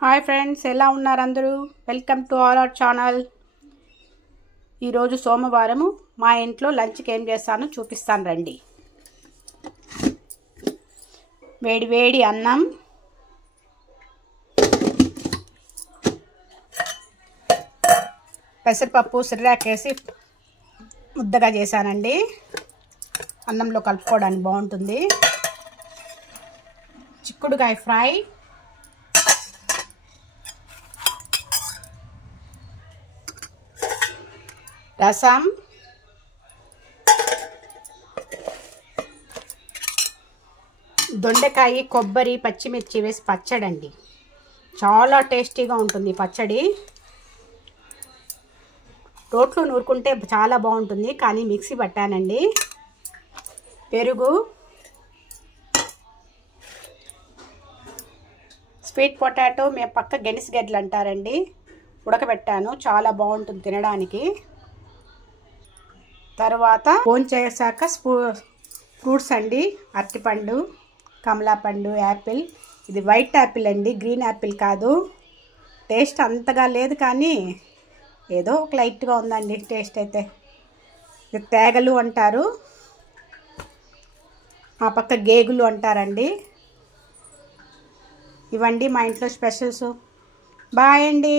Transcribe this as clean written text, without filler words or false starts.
Hi friends, ఎలా ఉన్నారు అందరూ? Welcome to our channel. ఈరోజు సోమవారము మా ఇంట్లో లంచ్కి ఏం చేస్తానో చూపిస్తాను రండి. వేడి వేడి అన్నం, పెసరపప్పు సిర్రాకేసి ముద్దగా చేశానండి. అన్నంలో కలుపుకోవడానికి బాగుంటుంది. చిక్కుడుకాయ ఫ్రై, రసం, దొండకాయ, కొబ్బరి, పచ్చిమిర్చి వేసి పచ్చడి అండి. చాలా టేస్టీగా ఉంటుంది పచ్చడి. రోట్లో నూరుకుంటే చాలా బాగుంటుంది, కానీ మిక్సీ పట్టానండి. పెరుగు, స్వీట్ పొటాటో మేము పక్క గెనిసిగడ్డలు అంటారండి, ఉడకబెట్టాను. చాలా బాగుంటుంది తినడానికి. తర్వాత ఫోన్ చేశాక ఫ్రూట్స్ అండి. అరటిపండు, కమలాపండు, యాపిల్. ఇది వైట్ యాపిల్ అండి, గ్రీన్ యాపిల్ కాదు. టేస్ట్ అంతగా లేదు, కానీ ఏదో ఒక లైట్గా ఉందండి టేస్ట్ అయితే. ఇది తేగలు అంటారు, ఆ పక్క గేగులు అంటారండి. ఇవండి మా ఇంట్లో స్పెషల్స్. బాయ్ అండి.